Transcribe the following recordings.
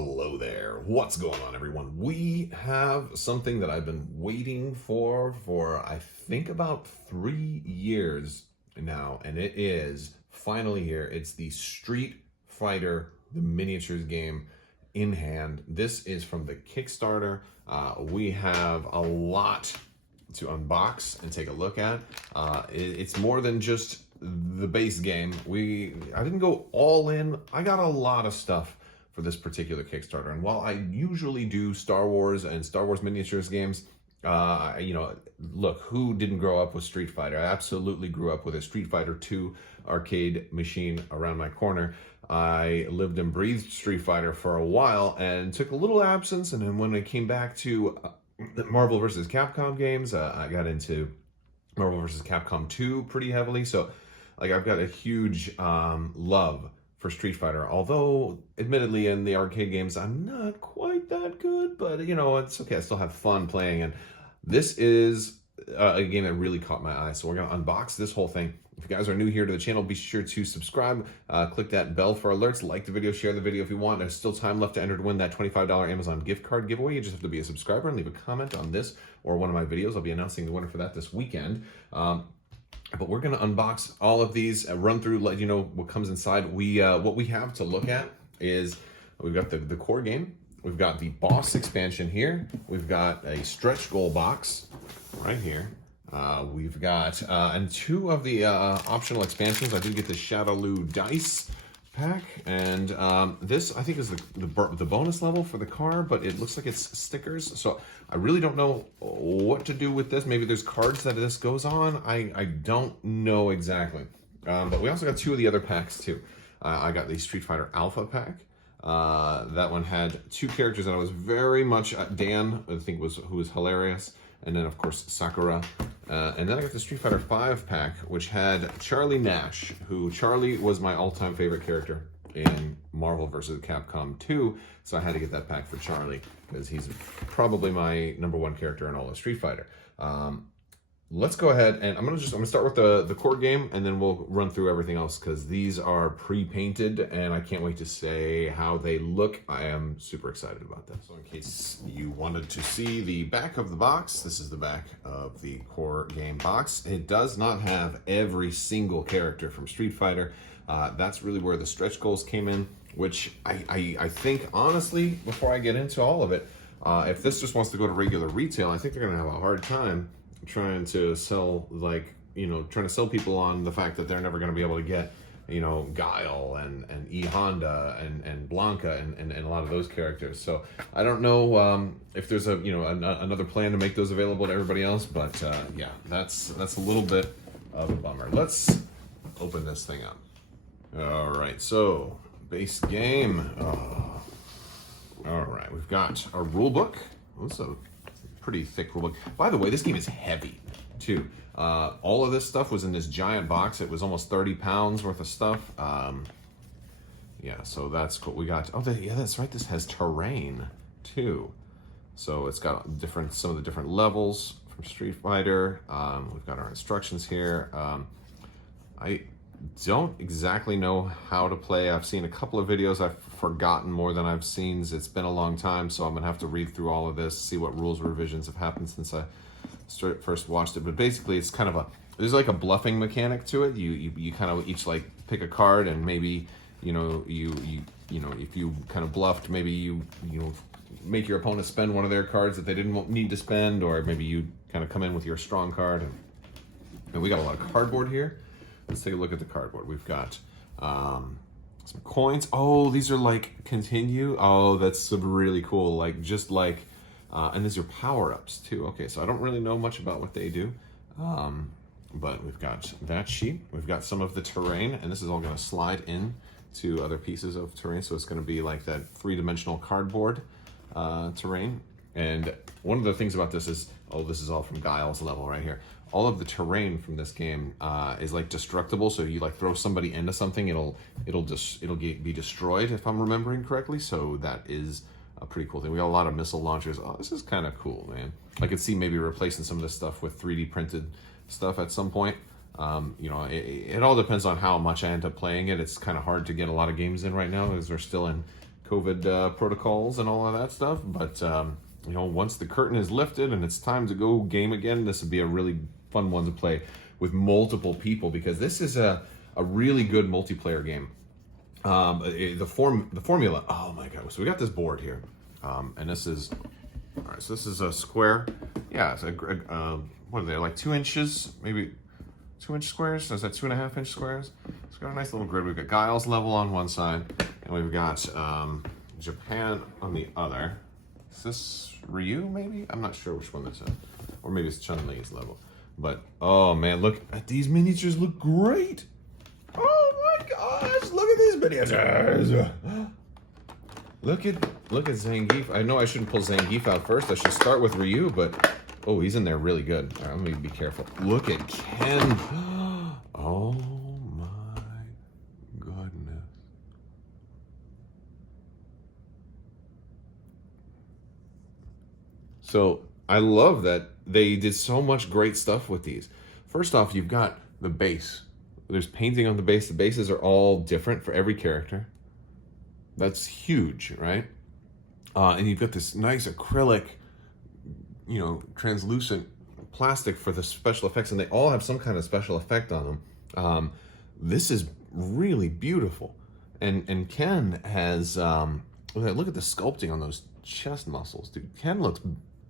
Hello there. What's going on, everyone? We have something that I've been waiting for I think about 3 years now, and it is finally here. It's the Street Fighter, the miniatures game in hand. This is from the Kickstarter. We have a lot to unbox and take a look at. It's more than just the base game. I didn't go all in. I got a lot of stuff for this particular Kickstarter. And while I usually do Star Wars and Star Wars miniatures games, look, who didn't grow up with Street Fighter? I absolutely grew up with a Street Fighter 2 arcade machine around my corner. I lived and breathed Street Fighter for a while and took a little absence. And then when I came back to the Marvel vs. Capcom games, I got into Marvel vs. Capcom 2 pretty heavily. So I've got a huge love for Street Fighter, although admittedly in the arcade games I'm not quite that good, but it's okay. I still have fun playing, and this is a game that really caught my eye. So we're gonna unbox this whole thing. If you guys are new here to the channel, be sure to subscribe, click that bell for alerts, like the video, share the video if you want. There's still time left to enter to win that $25 Amazon gift card giveaway. You just have to be a subscriber and leave a comment on this or one of my videos. I'll be announcing the winner for that this weekend. But we're going to unbox all of these, run through, let you know what comes inside. What we have to look at is we've got the core game. We've got the boss expansion here. We've got a stretch goal box right here. We've got and two of the optional expansions. I did get the Shadowloo dice pack, and this I think is the bonus level for the car, but it looks like it's stickers, so I really don't know what to do with this. Maybe there's cards that this goes on. I don't know exactly, but we also got two of the other packs too. I got the Street Fighter Alpha pack. That one had two characters that I was very much Dan, I think who was hilarious, and then of course Sakura. And then I got the Street Fighter 5 pack, which had Charlie Nash, Charlie was my all-time favorite character in Marvel vs. Capcom 2, so I had to get that pack for Charlie, because he's probably my #1 character in all of Street Fighter. Let's go ahead, and I'm gonna start with the core game, and then we'll run through everything else, because these are pre-painted, and I can't wait to say how they look. I am super excited about that. So in case you wanted to see the back of the box, this is the back of the core game box. It does not have every single character from Street Fighter. That's really where the stretch goals came in, which I think, honestly, before I get into all of it, if this just wants to go to regular retail, I think they're gonna have a hard time trying to sell, people on the fact that they're never going to be able to get, Guile and E Honda and Blanca and a lot of those characters. So I don't know if there's another plan to make those available to everybody else, but yeah, that's a little bit of a bummer. Let's open this thing up. All right, so base game. All right, we've got a rule book. Also pretty thick rule book. By the way, this game is heavy too. All of this stuff was in this giant box. It was almost 30 pounds worth of stuff. Yeah, so that's cool. We got, yeah, that's right. This has terrain too. So it's got some of the different levels from Street Fighter. We've got our instructions here. I don't exactly know how to play. I've seen a couple of videos. I've forgotten more than I've seen. It's been a long time, so I'm gonna have to read through all of this, see what rules revisions have happened since I first watched it. But basically, it's kind of there's like a bluffing mechanic to it. You kind of each pick a card, and maybe if you kind of bluffed, maybe you make your opponent spend one of their cards that they didn't need to spend, or maybe you kind of come in with your strong card. And we got a lot of cardboard here. Let's take a look at the cardboard. We've got some coins. Oh, these are like continue. Oh, that's really cool. And these are power-ups too. Okay, so I don't really know much about what they do. But we've got that sheet. We've got some of the terrain, and this is all gonna slide in to other pieces of terrain. So it's gonna be like that three-dimensional cardboard terrain. And one of the things about this is, this is all from Guile's level right here. All of the terrain from this game is destructible. So you throw somebody into something, it'll be destroyed, if I'm remembering correctly. So that is a pretty cool thing. We got a lot of missile launchers. Oh, this is kind of cool, man. I could see maybe replacing some of this stuff with 3D printed stuff at some point. It all depends on how much I end up playing it. It's kind of hard to get a lot of games in right now because we're still in COVID protocols and all of that stuff. But you know, once the curtain is lifted and it's time to go game again, this would be a really fun one to play with multiple people, because this is a really good multiplayer game. The formula. Oh my god! So we got this board here, and this is all right. So this is a square. Yeah, it's what are they, like 2 inches, maybe 2-inch squares? So is that 2.5-inch squares? It's got a nice little grid. We've got Guile's level on one side, and we've got Japan on the other. Is this Ryu, maybe? I'm not sure which one this is. Or maybe it's Chun-Li's level. But, oh man, look at these miniatures. Look great. Oh my gosh, look at these miniatures. Look at Zangief. I know I shouldn't pull Zangief out first. I should start with Ryu, but oh, he's in there really good. All right, let me be careful. Look at Ken. Oh my goodness. So I love that they did so much great stuff with these. First off, you've got the base. There's painting on the base. The bases are all different for every character. That's huge, right? And you've got this nice acrylic, you know, translucent plastic for the special effects, and they all have some kind of special effect on them. This is really beautiful. And Ken has, look at the sculpting on those chest muscles, dude. Ken looks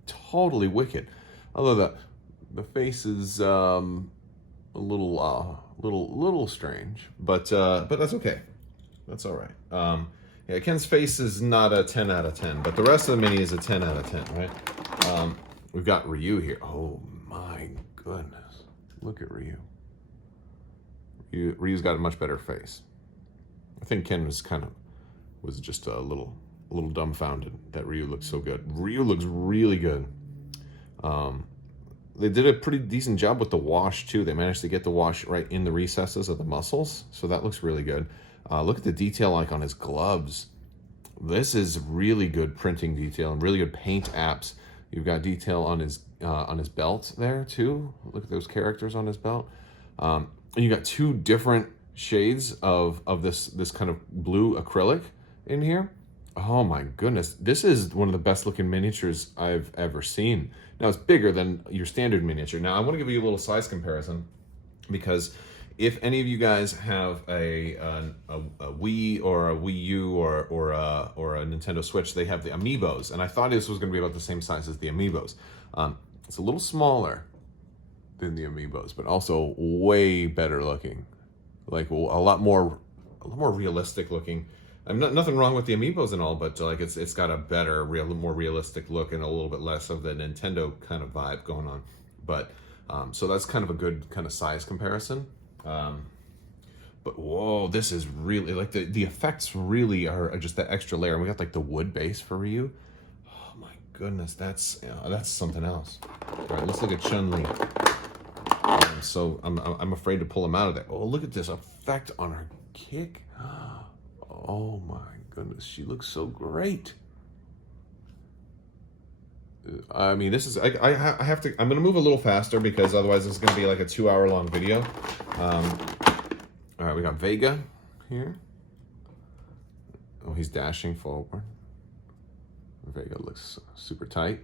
totally wicked. Although the face is a little strange, but that's okay. That's all right. Yeah, Ken's face is not a 10 out of 10, but the rest of the mini is a 10 out of 10, right? We've got Ryu here. Oh my goodness. Look at Ryu. Ryu's got a much better face. I think Ken was just a little dumbfounded that Ryu looks so good. Ryu looks really good. They did a pretty decent job with the wash too. They managed to get the wash right in the recesses of the muscles, so that looks really good. Look at the detail like on his gloves. This is really good printing detail and really good paint apps. You've got detail on his belt there too. Look at those characters on his belt. And you got 2 different shades of this kind of blue acrylic in here. Oh my goodness. This is one of the best looking miniatures I've ever seen. Now it's bigger than your standard miniature. Now I want to give you a little size comparison, because if any of you guys have a Wii or a Wii U or a Nintendo Switch, they have the Amiibos, and I thought this was going to be about the same size as the Amiibos. It's a little smaller than the Amiibos, but also way better looking, like a lot more realistic looking. Nothing wrong with the Amiibos and all, but like it's got a better, more realistic look and a little bit less of the Nintendo kind of vibe going on. But so that's kind of a good kind of size comparison. But whoa, this is really like the effects really are just that extra layer. And we got like the wood base for Ryu. Oh my goodness, that's something else. All right, let's look at Chun-Li. So I'm afraid to pull him out of there. Oh, look at this effect on her kick. Oh my goodness, she looks so great. I mean, this is, I have to, I'm going to move a little faster because otherwise this is going to be like a 2-hour-long video. All right, we got Vega here. Oh, he's dashing forward. Vega looks super tight.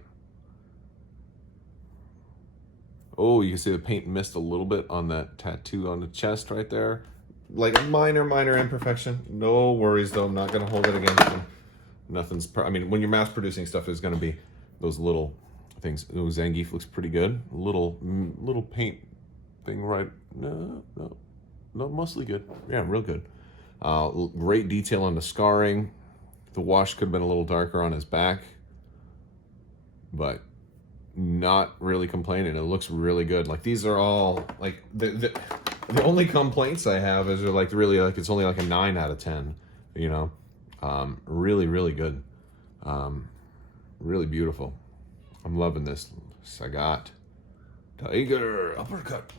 Oh, you can see the paint missed a little bit on that tattoo on the chest right there. Like a minor imperfection. No worries though, I'm not going to hold it against him. Nothing's, I mean, when you're mass producing stuff, there's going to be those little things. Oh, Zangief looks pretty good. Little paint thing right. No, mostly good. Yeah, real good. Great detail on the scarring. The wash could have been a little darker on his back, but not really complaining. It looks really good. Like these are all like the only complaints I have is they're like really like it's only like a 9 out of 10. You know, really good. Really beautiful. I'm loving this. Sagat. Tiger. Uppercut.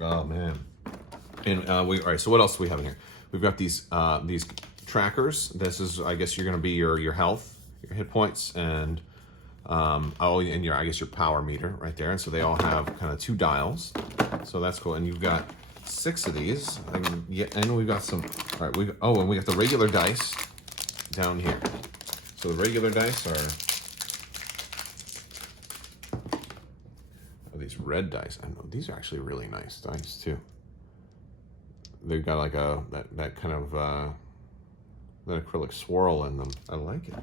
Oh, man. And all right, so what else do we have in here? We've got these trackers. This is, I guess, you're going to be your health, your hit points, and and I guess your power meter right there. And so they all have kind of 2 dials. So that's cool. And you've got 6 of these. And we've got some. All right. And we got the regular dice. down here. So the regular dice are these red dice. I know these are actually really nice dice too. They've got like that kind of that acrylic swirl in them. I like it.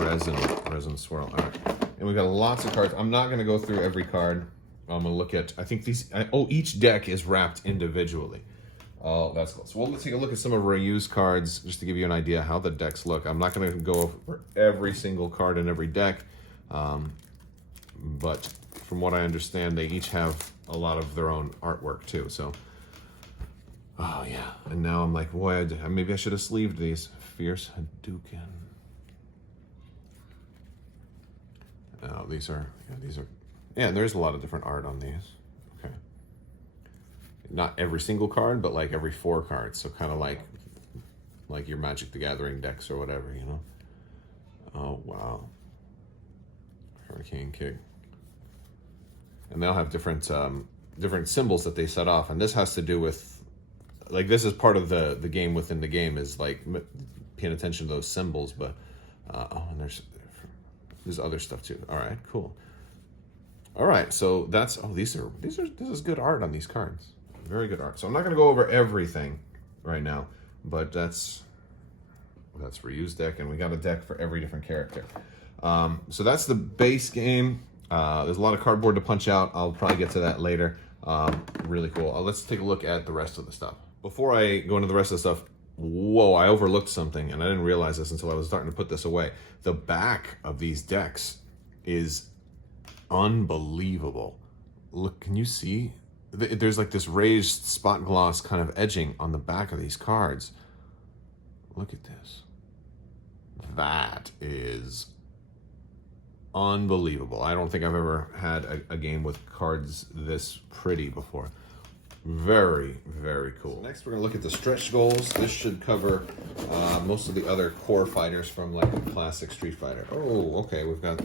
Resin swirl. All right, and we've got lots of cards. I'm not going to go through every card. I'm going to look at. I think these. Each deck is wrapped individually. Oh, that's cool. So we'll take a look at some of Ryu's cards just to give you an idea how the decks look. I'm not going to go over every single card in every deck, but from what I understand, they each have a lot of their own artwork too. So, oh yeah. And now I'm like, boy, maybe I should have sleeved these. Fierce Hadouken. Oh, these are, yeah, there's a lot of different art on these. Okay. Not every single card, but like every 4 cards. So kind of like your Magic the Gathering decks or whatever, you know? Oh, wow. Hurricane Kick. And they'll have different symbols that they set off. And this has to do with, like, this is part of the game within the game, is like paying attention to those symbols. But, oh, and there's other stuff too. All right, cool. All right, so that's, oh, this is good art on these cards. Very good art. So I'm not going to go over everything right now, but that's Ryu's deck, and we got a deck for every different character. So that's the base game. There's a lot of cardboard to punch out. I'll probably get to that later. Really cool. Let's take a look at the rest of the stuff. Before I go into the rest of the stuff, whoa, I overlooked something, and I didn't realize this until I was starting to put this away. The back of these decks is unbelievable. Look, can you see? There's like this raised spot gloss kind of edging on the back of these cards. Look at this. That is unbelievable. I don't think I've ever had a game with cards this pretty before. Very, very cool. So next we're gonna look at the stretch goals. This should cover most of the other core fighters from like a classic Street Fighter. Oh, okay, we've got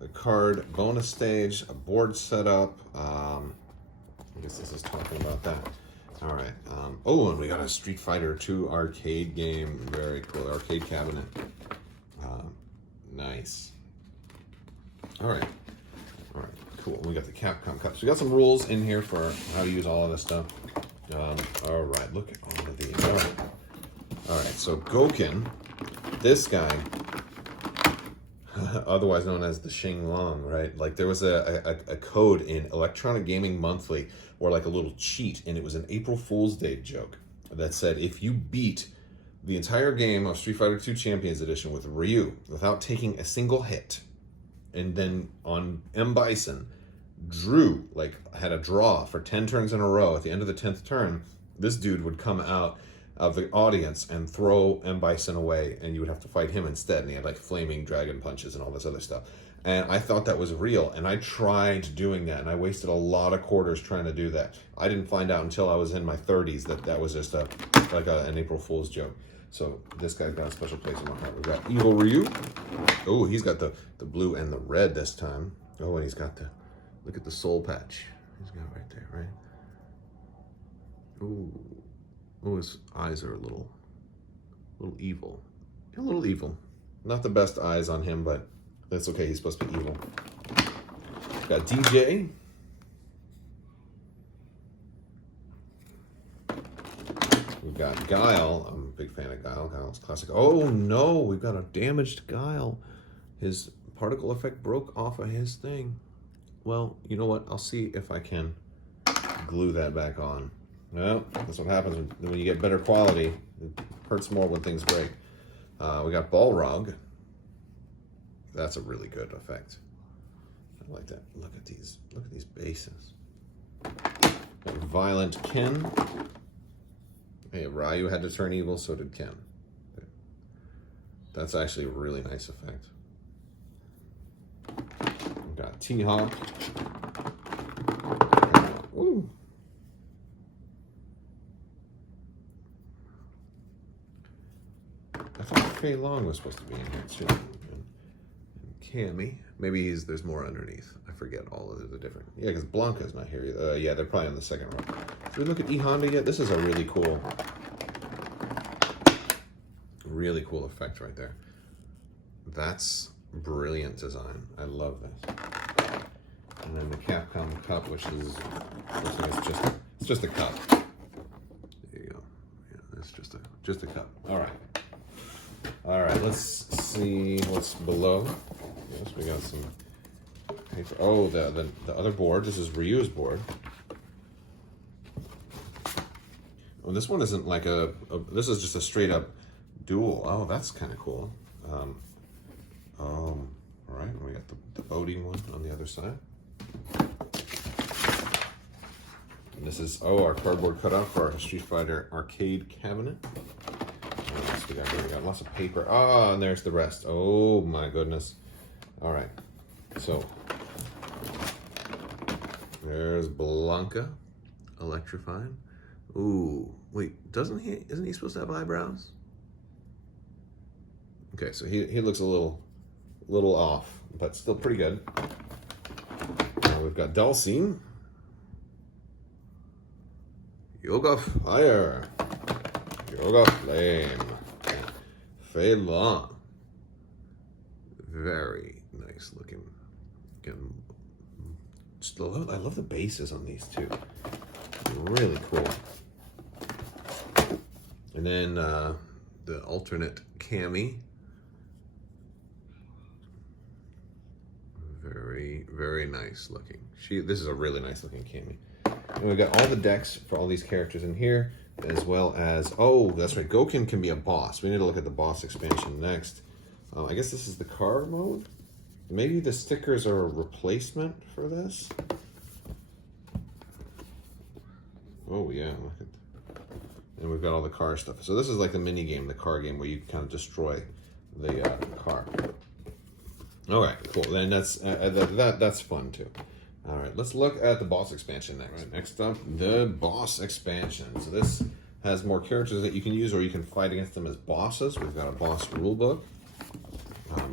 the card bonus stage, a board setup. I guess this is talking about that. All right. Oh, and we got a Street Fighter 2 arcade game. Very cool. Arcade cabinet. Nice. All right. All right. Cool. We got the Capcom Cup. So we got some rules in here for how to use all of this stuff. All right. Look at all of these. All right. All right. So Goken, this guy, otherwise known as the Xing Long, right? Like there was a code in Electronic Gaming Monthly, or like a little cheat, and it was an April Fool's Day joke that said if you beat the entire game of Street Fighter 2 Champions Edition with Ryu without taking a single hit, and then on M. Bison, Drew had a draw for 10 turns in a row, at the end of the 10th turn, this dude would come out of the audience and throw M. Bison away, and you would have to fight him instead. And he had like flaming dragon punches and all this other stuff. And I thought that was real, and I tried doing that, and I wasted a lot of quarters trying to do that. I didn't find out until I was in my 30s that was just an April Fool's joke. So this guy's got a special place in my heart. We've got Evil Ryu. Oh, he's got the blue and the red this time. Oh, and he's got look at the soul patch. He's got right there, right? Ooh. Oh, his eyes are a little evil. A little evil. Not the best eyes on him, but that's okay. He's supposed to be evil. Got DJ. We've got Guile. I'm a big fan of Guile. Guile's classic. Oh no, we've got a damaged Guile. His particle effect broke off of his thing. Well, you know what? I'll see if I can glue that back on. Well, that's what happens when you get better quality. It hurts more when things break. We got Balrog. That's a really good effect. I like that. Look at these bases. Violent Ken. Hey, Ryu had to turn evil, so did Ken. That's actually a really nice effect. We got T-Hawk. Ooh. I thought Fei Long was supposed to be in here too. And Cammy. Maybe there's more underneath. I forget all of the different. Yeah, because Blanca's not here. Yeah, they're probably on the second row. Did we look at E Honda yet? This is a really really cool effect right there. That's brilliant design. I love this. And then the Capcom Cup, which is, looks like it's just a cup. There you go. Yeah, it's just a cup. All right. Let's see what's below. Yes, we got some paper. Oh, the other board. This is Ryu's board. Well, this one isn't like this is just a straight up duel. Oh, that's kind of cool. All right, we got the boating one on the other side. And this is, our cardboard cutout for our Street Fighter arcade cabinet. What else we got here? We got lots of paper. Ah, and there's the rest. Oh my goodness. All right, so there's Blanca, electrifying. Ooh, wait, isn't he supposed to have eyebrows? Okay, so he looks a little off, but still pretty good. We've got Dulcine. Yoga Fire. Yoga Flame. Fei Long. Very nice looking. Again, I love the bases on these two. Really cool. And then the alternate Cammy. Very, very nice looking. This is a really nice looking Cammy. And we've got all the decks for all these characters in here, as well as, oh, that's right, Goken can be a boss. We need to look at the boss expansion next. I guess this is the car mode. Maybe the stickers are a replacement for this. Oh yeah, look at. And we've got all the car stuff. So this is like the mini game, the car game, where you kind of destroy the car. All right, cool. Then that's fun too. All right, let's look at the boss expansion next. Right, next up, the boss expansion. So this has more characters that you can use, or you can fight against them as bosses. We've got a boss rulebook,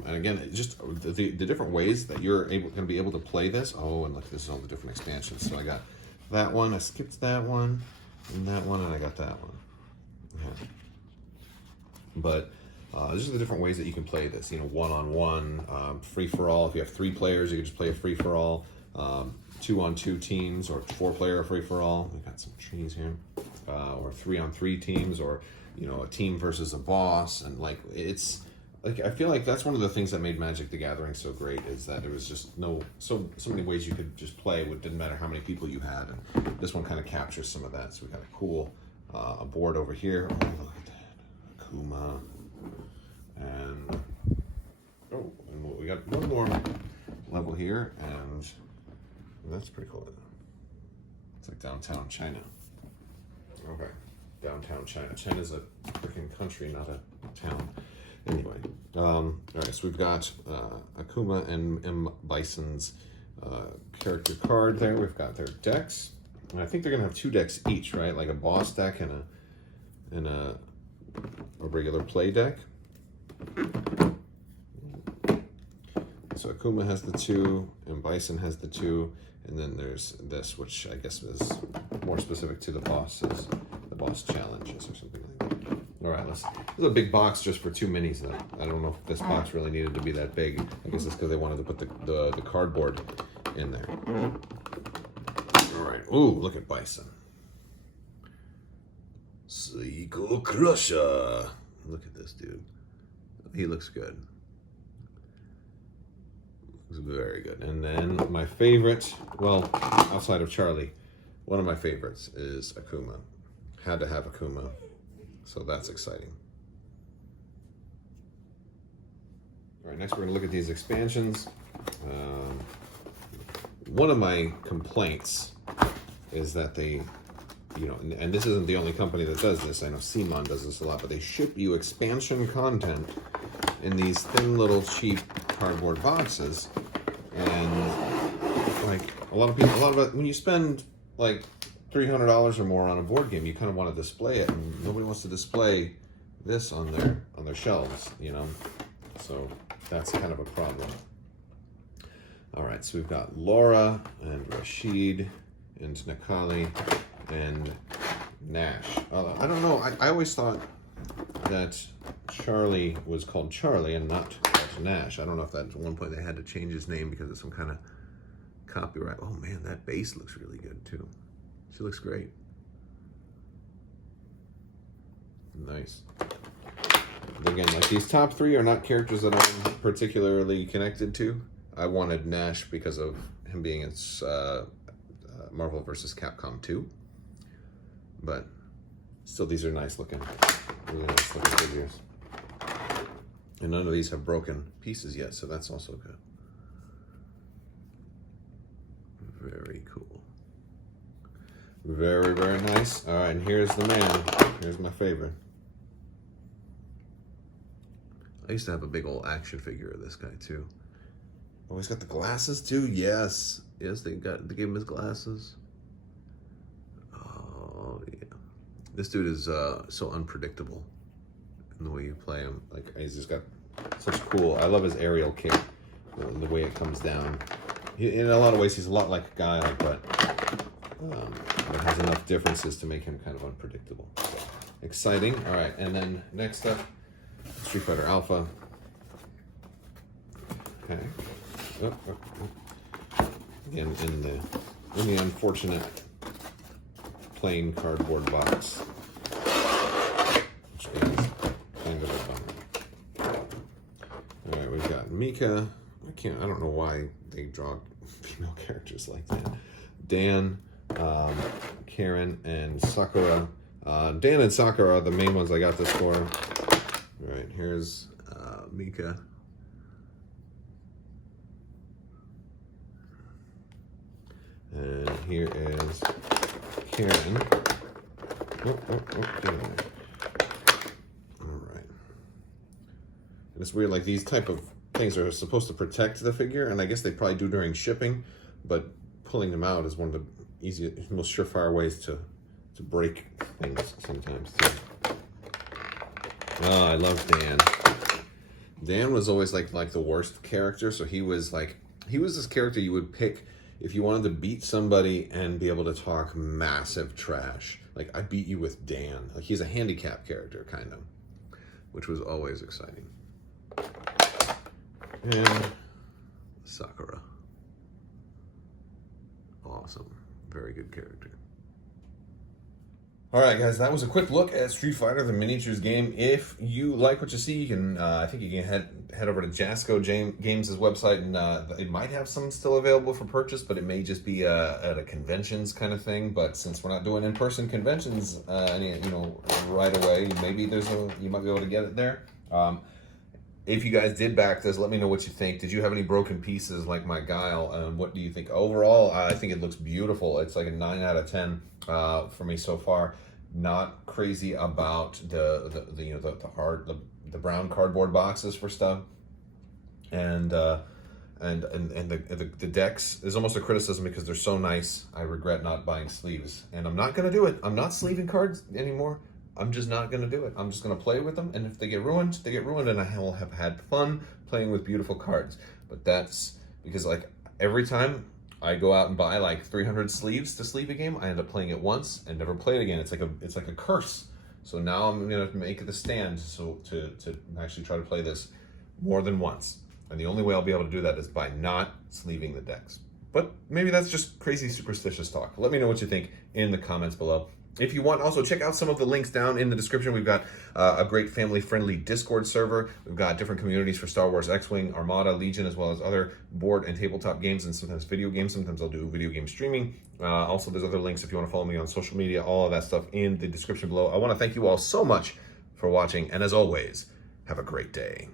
and again, just the different ways that you're going to be able to play this. Oh, and look, this is all the different expansions. So I got that one. I skipped that one, and I got that one. Yeah. But these are the different ways that you can play this. You know, one-on-one, free-for-all. If you have 3 players, you can just play a free-for-all. 2-on-2 teams, or 4-player free-for-all. We've got some trees here. Or 3-on-3 teams, or a team versus a boss. And like it's like, I feel like that's one of the things that made Magic the Gathering so great, is that there was just so many ways you could just play. It didn't matter how many people you had, and this one kind of captures some of that. So we got a cool a board over here. Oh, look at that, Akuma. And we got one more level here, and that's pretty cool. It's like downtown China. Okay, downtown China. China's a freaking country, not a town. Anyway, all right, so we've got Akuma and M. Bison's character card there. We've got their decks. And I think they're gonna have 2 decks each, right? Like a boss deck and a regular play deck. So Akuma has the 2, and Bison has the 2, and then there's this, which I guess is more specific to the bosses, the boss challenges or something like that. All right, this is a big box just for 2 minis though. I don't know if this box really needed to be that big. I guess it's because they wanted to put the cardboard in there. All right, ooh, look at Bison. Psycho Crusher. Look at this dude. He looks good. Looks very good. And then my favorite, well, outside of Charlie, one of my favorites is Akuma. Had to have Akuma, so that's exciting. All right, next we're going to look at these expansions. One of my complaints is that they, and this isn't the only company that does this. I know Simon does this a lot, but they ship you expansion content in these thin little cheap cardboard boxes, and like a lot of it, when you spend like $300 or more on a board game, you kind of want to display it, and nobody wants to display this on their shelves, so that's kind of a problem. All right, so we've got Laura and Rashid and Nakali and Nash. I don't know. I always thought that Charlie was called Charlie and not Nash. I don't know if at one point they had to change his name because of some kind of copyright. Oh man, that bass looks really good too. She looks great. Nice. Again, like these top three are not characters that I'm particularly connected to. I wanted Nash because of him being in Marvel vs. Capcom 2. But still, these are nice looking, really nice looking figures. And none of these have broken pieces yet, so that's also good. Very cool. Very, very nice. All right, and here's the man. Here's my favorite. I used to have a big old action figure of this guy too. Oh, he's got the glasses too? Yes. Yes, they gave him his glasses. Oh, yeah. This dude is so unpredictable in the way you play him. Like, he's just got such cool, I love his aerial kick, the way it comes down. In a lot of ways, he's a lot like a guy, but it has enough differences to make him kind of unpredictable. So, exciting. All right, and then next up, Street Fighter Alpha. Okay. Again, in the unfortunate plain cardboard box, which is kind of a bummer. All right, we've got Mika. I don't know why they draw female characters like that. Dan, Karen, and Sakura. Dan and Sakura are the main ones I got this for. All right, here's Mika. And here is Karen. Get in there. All right. And it's weird, like these type of things are supposed to protect the figure, and I guess they probably do during shipping, but pulling them out is one of the easiest, most surefire ways to break things sometimes too. Oh, I love Dan. Dan was always like the worst character, so he was this character you would pick if you wanted to beat somebody and be able to talk massive trash. Like, I beat you with Dan. Like, he's a handicap character, kind of, which was always exciting. And Sakura. Awesome. Very good character. All right, guys, that was a quick look at Street Fighter, the miniatures game. If you like what you see, you can, I think you can head over to Jasco Games' website, and it might have some still available for purchase, but it may just be at a conventions kind of thing. But since we're not doing in-person conventions, right away, maybe you might be able to get it there. If you guys did back this, let me know what you think. Did you have any broken pieces like my Guile? What do you think? Overall, I think it looks beautiful. It's like a 9 out of 10 for me so far. Not crazy about the brown cardboard boxes for stuff, and the decks is almost a criticism because they're so nice. I regret not buying sleeves, and I'm not gonna do it. I'm not sleeving cards anymore. I'm just not gonna do it. I'm just gonna play with them, and if they get ruined, they get ruined, and I will have had fun playing with beautiful cards. But that's because, like, every time I go out and buy like 300 sleeves to sleeve a game, I end up playing it once and never play it again. It's like a curse. So now I'm gonna make it a stand so to actually try to play this more than once. And the only way I'll be able to do that is by not sleeving the decks. But maybe that's just crazy superstitious talk. Let me know what you think in the comments below. If you want, also check out some of the links down in the description. We've got a great family-friendly Discord server. We've got different communities for Star Wars X-Wing, Armada, Legion, as well as other board and tabletop games, and sometimes video games. Sometimes I'll do video game streaming. Also, there's other links if you want to follow me on social media, all of that stuff in the description below. I want to thank you all so much for watching, and as always, have a great day.